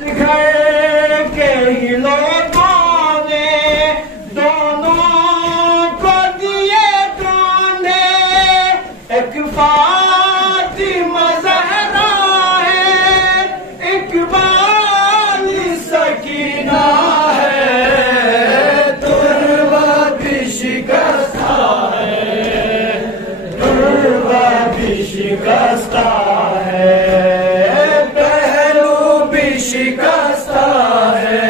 گھر کے ہی لوگوں نے دونوں کو دیے کاندھے، ایک فاطمہ زہرا ہے، ایک والی سکینہ ہے، تربہ بھی شکستہ ہے، تربہ بھی شکستہ ہے، شکستہ ہے،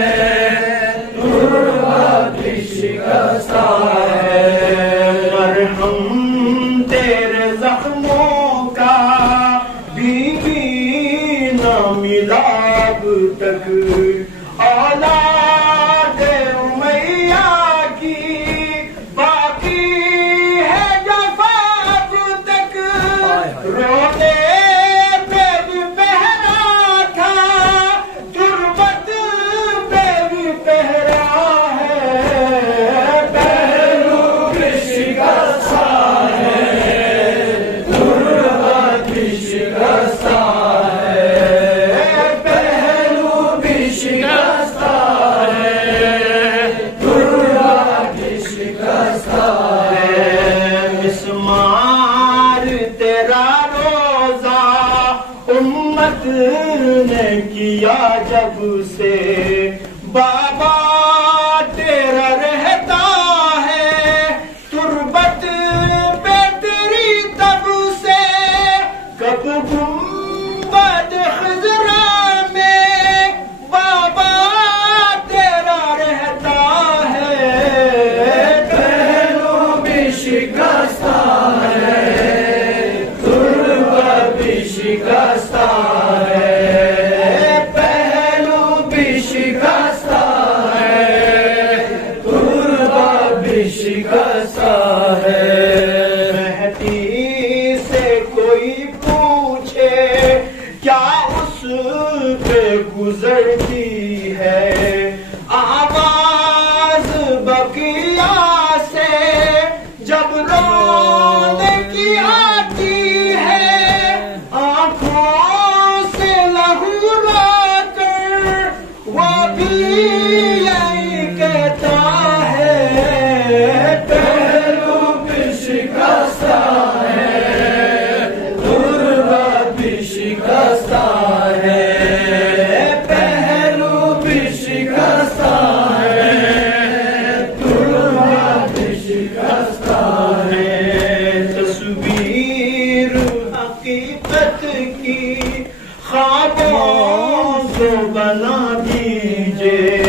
تربہ بھی شکستہ ہے، مرہم تیرے زخموں کا بھی نہ ملا اب تک، اولاد امیہ کی باقی ہے جفا اب تک، رونے امت نے کیا جب سے بابا تیرا رہتا ہے، تربت پہ تیری تب سے کب گنبد خضرا میں بابا تیرا رہتا ہے، پہلو بھی شکستہ ہے، تربہ بھی شکستہ ہے، پہلو بھی شکستہ ہے، تربہ بھی شکستہ ہے، مہدی سے کوئی پوچھے کیا اس پہ گزرتی ہے، آواز بقیہ سے جب رونے کی آتی ہے، آنکھوں سے لہو لا کر وہ بھی یہی کہتا ہے، پہلو بھی شکستہ ہے، تربہ بھی شکستہ ہے، پہلو بھی شکستہ ہے، تربہ بھی شکستہ ہے، تصویر حقیقت کی خوابوں کو بنا دیجئے،